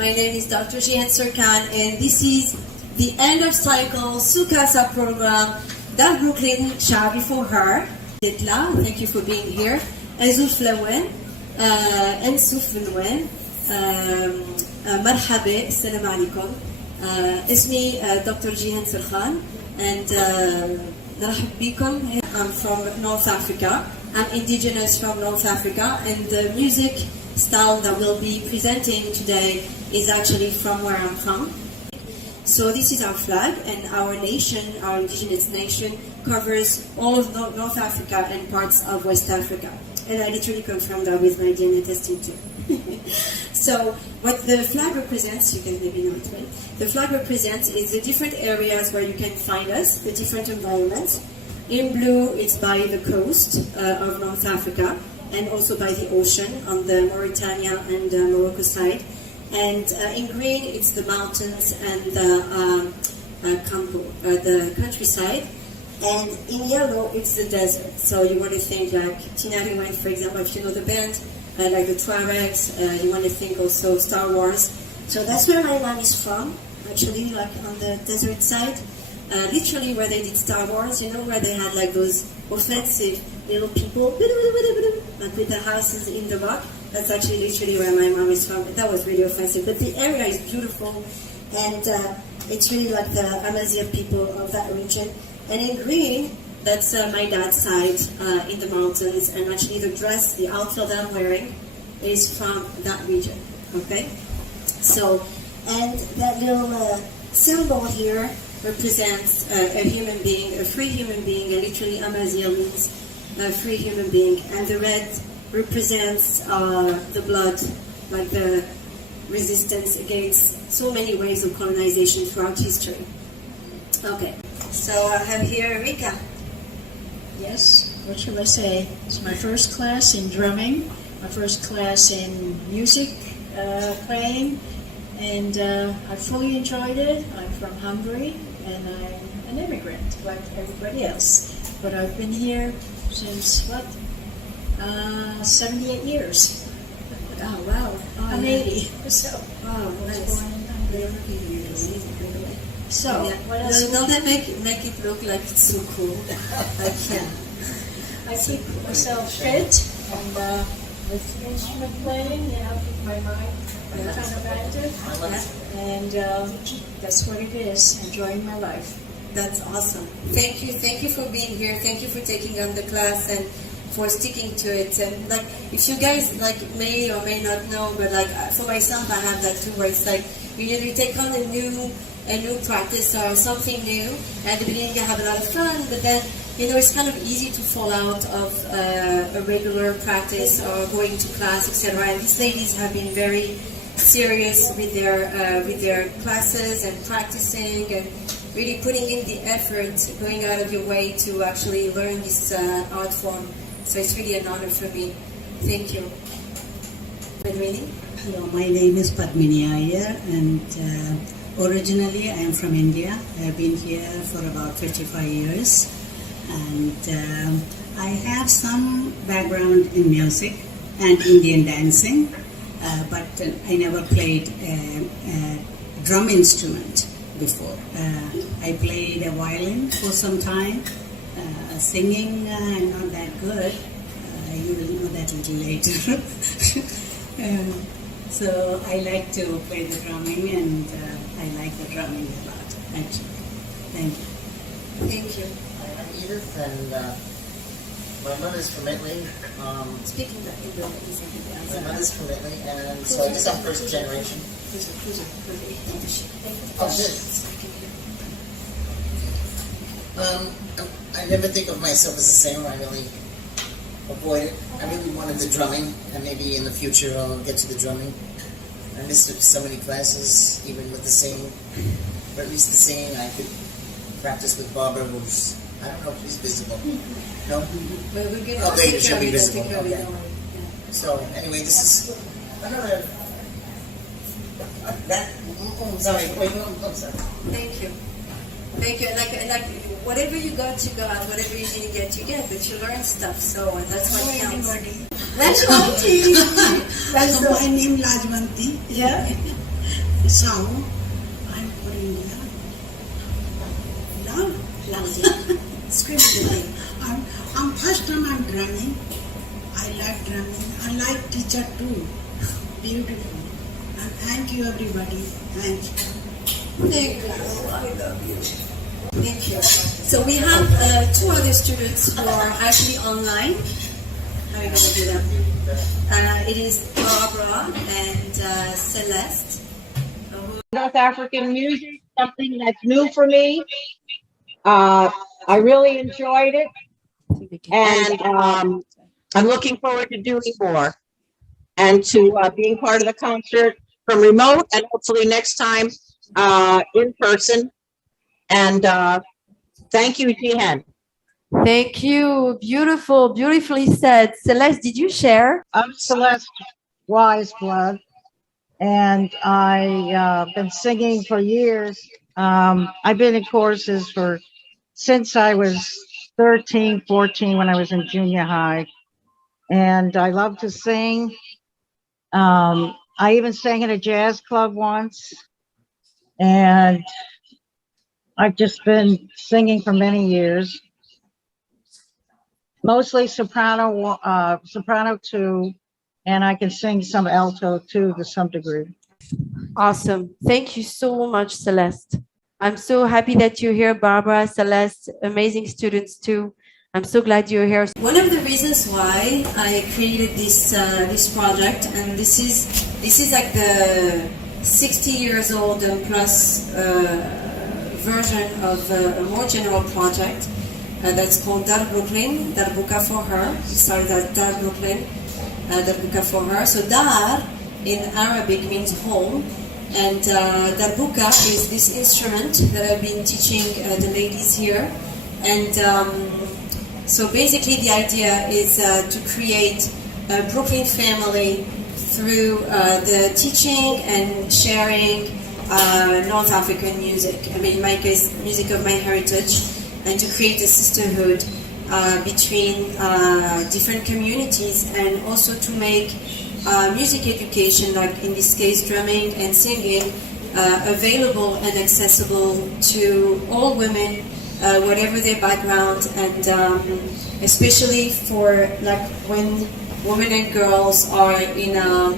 My name is Dr. Jihan Serkan, and this is the end of cycle Su-Casa program, Dar Brooklyn Chaabi For Her. Thank you for being here. Azouf Lawen, Ensouf Benwen, Marhaba, Assalamu alaikum. Ismi Dr. Jihan Serkan, and نرحب بكم. I'm from North Africa. I'm indigenous from North Africa, and the music style that we'll be presenting today is actually from where I'm from. So this is our flag, and our nation, our indigenous nation, covers all of North Africa and parts of West Africa. And I literally confirmed that with my DNA testing too. So what the flag represents, you can maybe know it, right? The flag represents is the different areas where you can find us, the different environments. In blue, it's by the coast of North Africa, and also by the ocean on the Mauritania and Morocco side. And in green, it's the mountains and the countryside. And in yellow, it's the desert. So you want to think like Tinari Wayne, for example, if you know the band, like the Tuaregs. You want to think also Star Wars. So that's where my mom is from, actually, like on the desert side. Literally where they did Star Wars, you know, where they had like those offensive little people, like with the houses in the rock. That's actually literally where my mom is from. That was really offensive. But the area is beautiful, and it's really like the Amazigh people of that region. And in green, that's my dad's side in the mountains, and actually the dress, the outfit that I'm wearing is from that region, okay? So, and that little symbol here represents a human being, a free human being, and literally Amazigh means a free human being. And the red represents the blood, like the resistance against so many waves of colonization throughout history. Okay, so I have here Rika. Yes, what shall I say? It's my first class in drumming, my first class in music playing, and I fully enjoyed it. I'm from Hungary, and I'm an immigrant like everybody else. But I've been here since, 78 years. Oh, wow. Oh, I'm 80, so oh, I was nice. born in Hungary. So, what else? Don't they make it look like it's so cool? Like, yeah. I keep myself fit, and with instrument playing, keep my mind kind of active, and that's what it is, enjoying my life. That's awesome. Thank you for being here. Thank you for taking on the class and for sticking to it. And like, if you guys like may or may not know, but like for myself, I have that too, where it's like you take on a new practice or something new. At the beginning, you have a lot of fun, but then it's kind of easy to fall out of a regular practice or going to class, etc. And these ladies have been very serious with their classes and practicing and really putting in the effort, going out of your way to actually learn this art form. So it's really an honor for me. Thank you. Padmini? Hello, my name is Padmini Iyer, and originally I am from India. I have been here for about 55 years, and I have some background in music and Indian dancing, but I never played a drum instrument before. I played a violin for some time. Singing, I'm not that good. You will know that a little later. So I like to play the drumming, and I like the drumming a lot, actually. Thank you. Thank you. I'm Edith, and my mother's from Italy. Speaking of My mother's from Italy, and so I guess I'm first generation. Oh, good. I never think of myself as a singer. I really avoid it. I really wanted the drumming, and maybe in the future I'll get to the drumming. I missed so many classes, even with the singing. But at least the singing I could practice with Barbara, who's, I don't know if she's visible. No? Oh, later she'll be visible. Okay. So, anyway, this is another... Sorry, wait, no, I'm sorry. Thank you. Thank you. Like whatever you got, whatever you didn't get, you get, but you learn stuff, so that's what counts. Lajwanti. That's my name, Lajwanti. Yeah? So I'm putting loud. Scream with me. I'm first time I'm drumming. I like drumming. I like teacher too. Beautiful. And thank you everybody. Thank you. Thank you. I love you. Thank you. So we have two other students who are actually online. How are you going to do that? It is Barbara and Celeste. North African music, something that's new for me. I really enjoyed it, and I'm looking forward to doing more and to being part of the concert from remote and hopefully next time in person. And thank you, Jihan. Thank you. Beautiful, beautifully said. Celeste, did you share? I'm Celeste Wiseblood, and I've been singing for years. I've been in choruses since I was 13, 14 when I was in junior high, and I love to sing. I even sang in a jazz club once, and I've just been singing for many years. Mostly soprano, soprano too, and I can sing some alto too to some degree. Awesome. Thank you so much, Celeste. I'm so happy that you're here, Barbara, Celeste, amazing students too. I'm so glad you're here. One of the reasons why I created this project, and this is like the 60 years old and plus version of a more general project that's called Dar Brooklyn, Dar For Her. We started as Dar Brooklyn, Dar For Her. So Dar in Arabic means home, and darbuka is this instrument that I've been teaching the ladies here. And so basically the idea is to create a Brooklyn family through the teaching and sharing North African music. I mean, in my case, music of my heritage, and to create a sisterhood between different communities, and also to make music education, like in this case drumming and singing, available and accessible to all women, whatever their background, and especially for like when women and girls are in a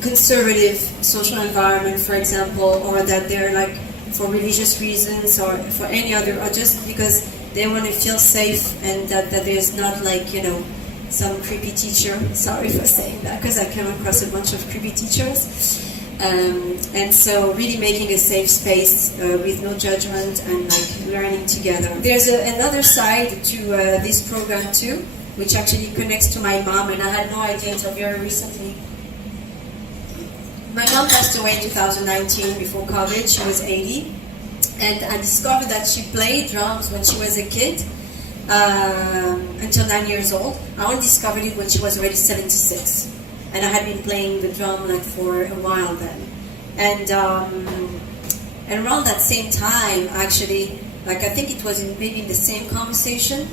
conservative social environment, for example, or that they're like for religious reasons or for any other, or just because they want to feel safe, and that there's not like, you know, some creepy teacher. Sorry for saying that, because I came across a bunch of creepy teachers. And so really making a safe space with no judgment and like learning together. There's another side to this program too, which actually connects to my mom, and I had no idea until very recently. My mom passed away in 2019 before COVID. She was 80, and I discovered that she played drums when she was a kid until 9 years old. I only discovered it when she was already 76. And I had been playing the drum like for a while then, and around that same time, actually, like I think it was maybe in the same conversation.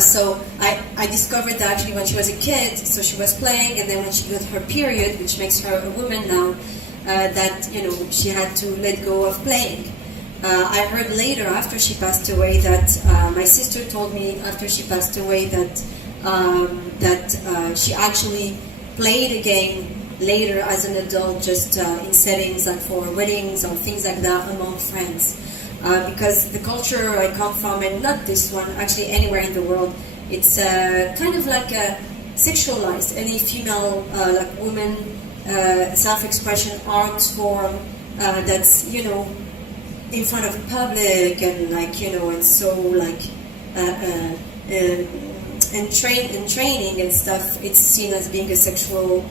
So I discovered that actually when she was a kid, so she was playing, and then when she got her period, which makes her a woman now, that, you know, she had to let go of playing. I heard later, after she passed away, that my sister told me after she passed away that she actually played again later as an adult, just in settings like for weddings or things like that among friends. Because the culture I come from, and not this one, actually anywhere in the world, it's kind of like a sexualized. Any female, like woman, self-expression art form that's, you know, in front of public, and like, you know, and so like and training and stuff, it's seen as being a sexual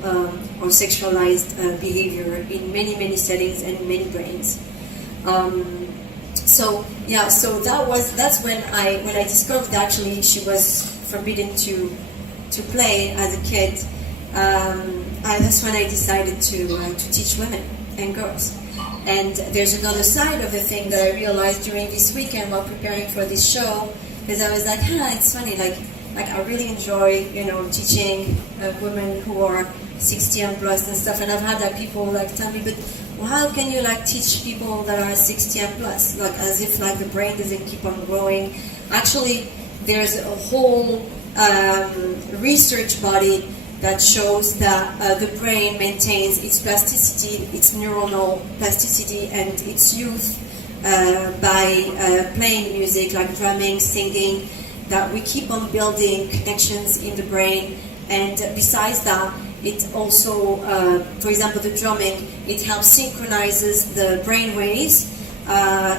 or sexualized behavior in many settings and many brains. So yeah, so that's when I discovered that actually she was forbidden to play as a kid. That's when I decided to teach women and girls. And there's another side of the thing that I realized during this weekend while preparing for this show, because I was like, it's funny, like I really enjoy, you know, teaching women who are 60 and plus and stuff. And I've had like people like tell me, but how can you like teach people that are 60 and plus, like as if like the brain doesn't keep on growing? Actually, there's a whole research body that shows that the brain maintains its plasticity, its neuronal plasticity, and its youth by playing music like drumming, singing, that we keep on building connections in the brain. And besides that, it also, for example, the drumming, it helps synchronizes the brain waves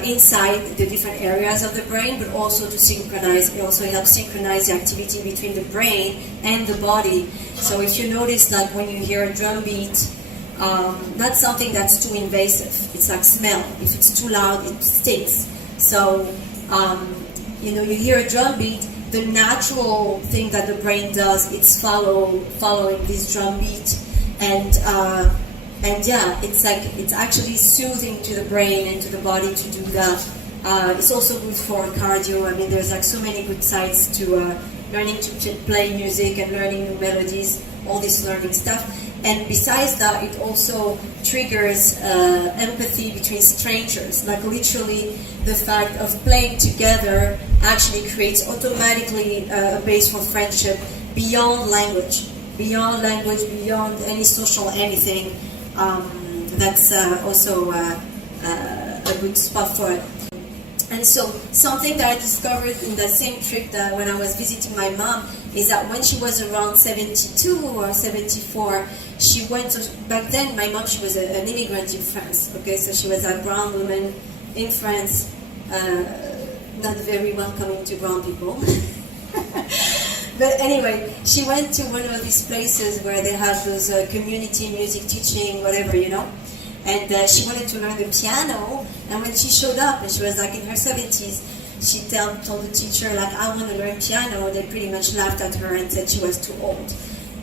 inside the different areas of the brain, but also to synchronize, it also helps synchronize the activity between the brain and the body. So if you notice, like when you hear a drum beat, not something that's too invasive. It's like smell. If it's too loud, it stinks. So, you know, you hear a drum beat, the natural thing that the brain does, it's following this drum beat, and yeah, it's like it's actually soothing to the brain and to the body to do that. It's also good for cardio. I mean, there's like so many good sides to learning to play music and learning new melodies, all this learning stuff. And besides that, it also triggers empathy between strangers. Like literally, the fact of playing together actually creates automatically a base for friendship beyond language, beyond any social anything. That's also a good spot for it. And so something that I discovered in that same trip that when I was visiting my mom is that when she was around 72 or 74, she went to, back then my mom, she was an immigrant in France, okay, so she was a brown woman in France, not very welcoming to brown people. But anyway, she went to one of these places where they have those community music teaching, whatever, you know. And she wanted to learn the piano. And when she showed up, and she was like in her 70s, she told the teacher, like, I want to learn piano. They pretty much laughed at her and said she was too old.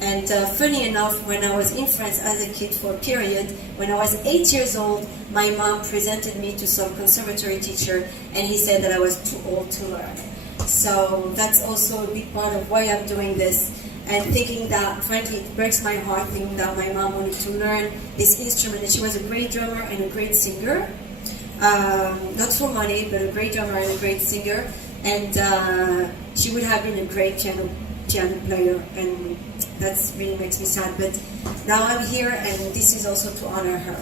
And funny enough, when I was in France as a kid for a period, when I was 8 years old, my mom presented me to some conservatory teacher, and he said that I was too old to learn. So that's also a big part of why I'm doing this, and thinking that, frankly, it breaks my heart thinking that my mom wanted to learn this instrument, and she was a great drummer and a great singer, not for money, but a great drummer and a great singer, and she would have been a great piano player, and that really makes me sad, but now I'm here, and this is also to honor her.